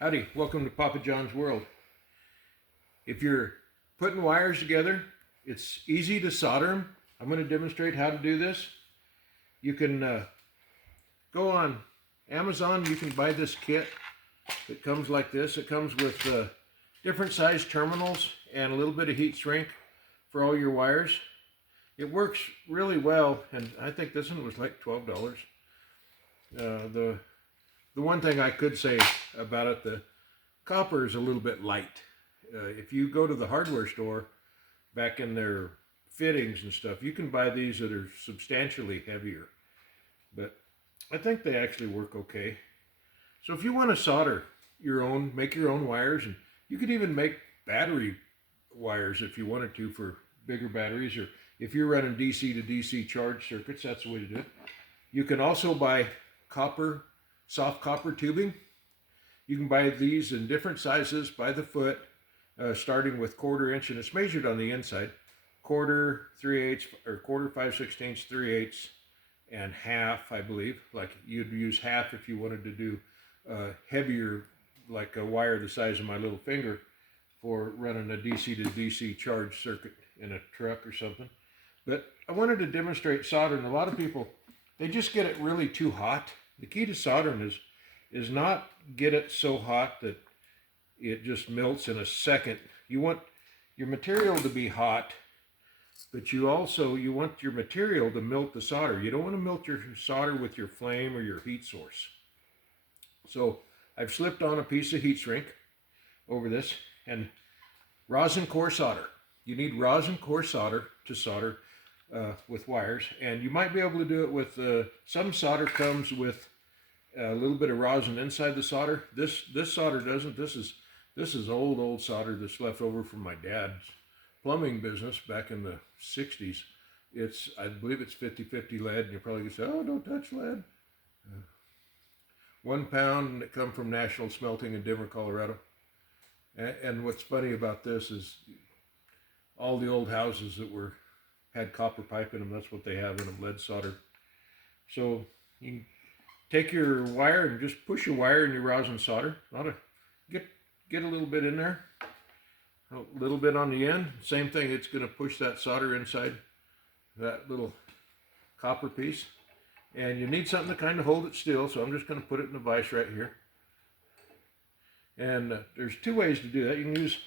Howdy, welcome to Papa John's World. If you're putting wires together, it's easy to solder them. I'm going to demonstrate how to do this. You can go on Amazon, you can buy this kit. It comes like this. It comes with different size terminals and a little bit of heat shrink for all your wires. It works really well, and I think this one was like $12. The one thing I could say about it, the copper is a little bit light. If you go to the hardware store, back in their fittings and stuff, you can buy these that are substantially heavier. But I think they actually work okay. So if you want to solder your own, make your own wires, and you could even make battery wires if you wanted to for bigger batteries, or if you're running DC to DC charge circuits, that's the way to do it. You can also buy copper, soft copper tubing. You can buy these in different sizes by the foot, starting with 1/4 inch, and it's measured on the inside. 1/4, 3/8, or 1/4, 5/16, 3/8, and half, I believe. Like you'd use half if you wanted to do heavier, like a wire the size of my little finger for running a DC to DC charge circuit in a truck or something. But I wanted to demonstrate soldering. A lot of people, they just get it really too hot. The key to soldering is not get it so hot that it just melts in a second. You want your material to be hot, but you want your material to melt the solder. You don't want to melt your solder with your flame or your heat source. So I've slipped on a piece of heat shrink over this, and rosin core solder. You need rosin core solder to solder with wires, and you might be able to do it with some solder comes with a little bit of rosin inside the solder. This solder doesn't. This is old solder that's left over from my dad's plumbing business back in the 60s. I believe it's 50-50 lead, and you're probably gonna say, oh, don't touch lead. 1 pound, and it come from National Smelting in Denver, Colorado. And what's funny about this is all the old houses that had copper pipe in them, that's what they have in them, lead solder. So you can take your wire and just push your wire in your rosin solder. Get a little bit in there, a little bit on the end. Same thing, it's going to push that solder inside that little copper piece. And you need something to kind of hold it still, so I'm just going to put it in a vise right here. And there's 2 ways to do that. You can use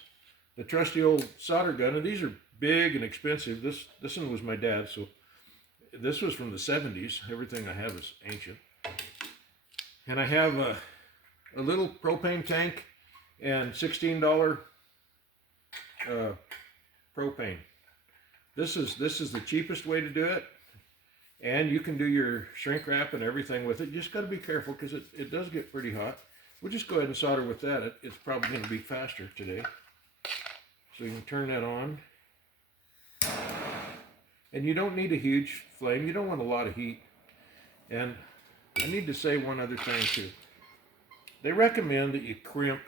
the trusty old solder gun, and these are big and expensive. This one was my dad's, so this was from the 70s. Everything I have is ancient. And I have a little propane tank and $16 propane. This is the cheapest way to do it. And you can do your shrink wrap and everything with it. You just got to be careful because it does get pretty hot. We'll just go ahead and solder with that. It's probably going to be faster today. So you can turn that on. And you don't need a huge flame. You don't want a lot of heat. And I need to say one other thing too. They recommend that you crimp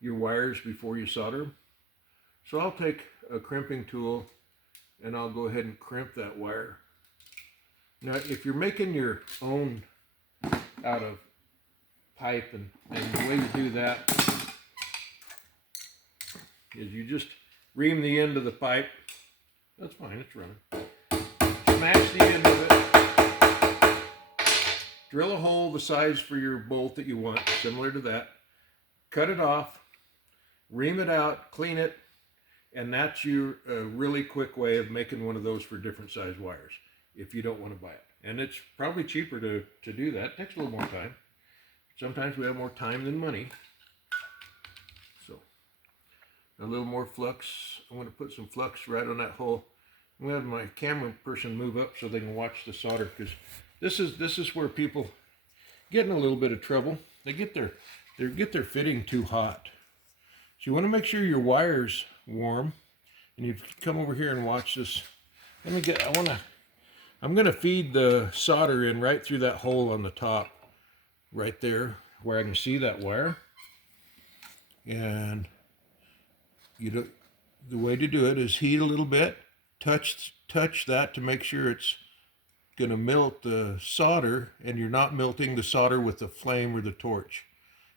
your wires before you solder them. So I'll take a crimping tool and I'll go ahead and crimp that wire. Now, if you're making your own out of pipe, and the way you do that is you just ream the end of the pipe. That's fine, it's running. Smash the end of it. Drill a hole the size for your bolt that you want, similar to that. Cut it off, ream it out, clean it, and that's your really quick way of making one of those for different size wires, if you don't want to buy it. And it's probably cheaper to do that. It takes a little more time. Sometimes we have more time than money. So a little more flux. I'm going to put some flux right on that hole. I'm going to have my camera person move up so they can watch the solder, because this is where people get in a little bit of trouble. They get their fitting too hot. So you want to make sure your wire's warm. And you come over here and watch this. I'm going to feed the solder in right through that hole on the top, right there, where I can see that wire. And the way to do it is heat a little bit, touch that to make sure it's going to melt the solder, and you're not melting the solder with the flame or the torch.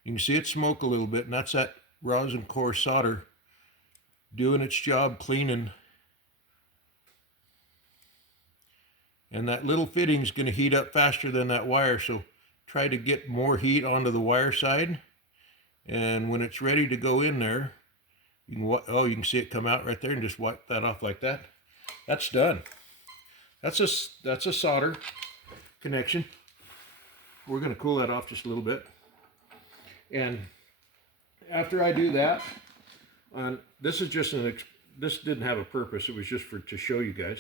You can see it smoke a little bit, and that's that rosin core solder doing its job cleaning. And that little fitting is going to heat up faster than that wire, so try to get more heat onto the wire side. And when it's ready to go in there, you can see it come out right there, and just wipe that off like that. That's done. That's a solder connection. We're going to cool that off just a little bit. And after I do that, this is just this didn't have a purpose. It was just to show you guys.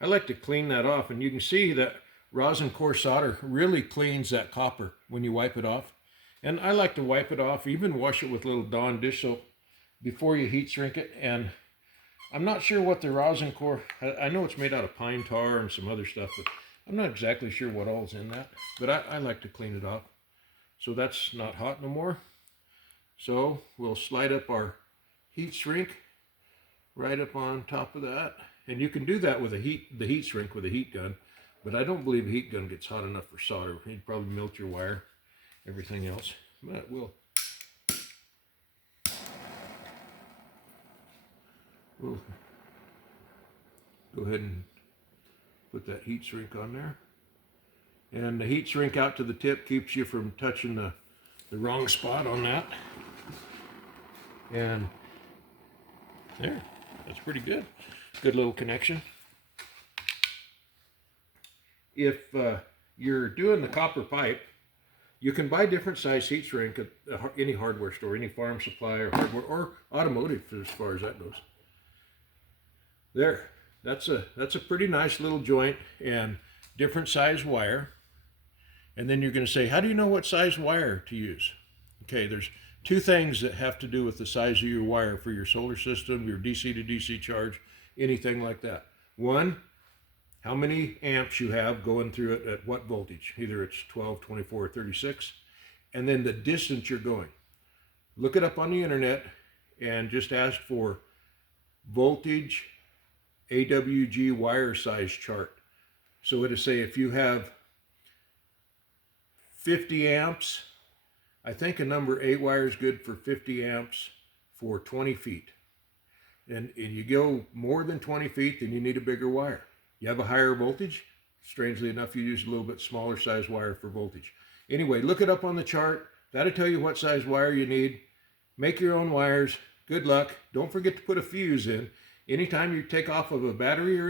I like to clean that off, and you can see that rosin core solder really cleans that copper when you wipe it off. And I like to wipe it off, even wash it with a little Dawn dish soap before you heat shrink it. And I'm not sure what the rosin core, I know it's made out of pine tar and some other stuff, but I'm not exactly sure what all's in that. But I like to clean it off. So that's not hot no more. So we'll slide up our heat shrink right up on top of that. And you can do that with the heat shrink with a heat gun, but I don't believe a heat gun gets hot enough for solder. You'd probably melt your wire, everything else. But we'll go ahead and put that heat shrink on there. And the heat shrink out to the tip keeps you from touching the wrong spot on that. And there, that's pretty good. Good little connection. If you're doing the copper pipe, you can buy different size heat shrink at any hardware store, any farm supply or hardware, or automotive as far as that goes. There, that's a pretty nice little joint and different size wire. And then you're going to say, how do you know what size wire to use? Okay, there's two things that have to do with the size of your wire for your solar system, your DC to DC charge, anything like that. One, how many amps you have going through it at what voltage. Either it's 12, 24, or 36. And then the distance you're going. Look it up on the internet and just ask for voltage AWG wire size chart. So it'll say if you have 50 amps, I think a number 8 wire is good for 50 amps for 20 feet. And you go more than 20 feet, then you need a bigger wire. You have a higher voltage, strangely enough, you use a little bit smaller size wire for voltage. Anyway, look it up on the chart. That'll tell you what size wire you need. Make your own wires. Good luck. Don't forget to put a fuse in. Anytime you take off of a battery or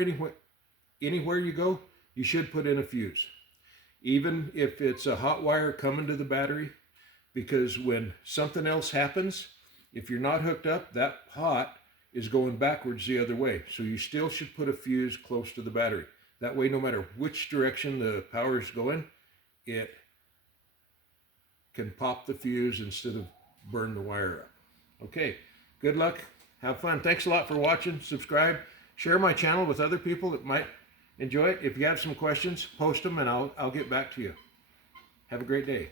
anywhere you go, you should put in a fuse. Even if it's a hot wire coming to the battery, because when something else happens, if you're not hooked up, that hot is going backwards the other way. So you still should put a fuse close to the battery. That way, no matter which direction the power is going, it can pop the fuse instead of burn the wire up. Okay, good luck. Have fun. Thanks a lot for watching. Subscribe. Share my channel with other people that might enjoy it. If you have some questions, post them and I'll get back to you. Have a great day.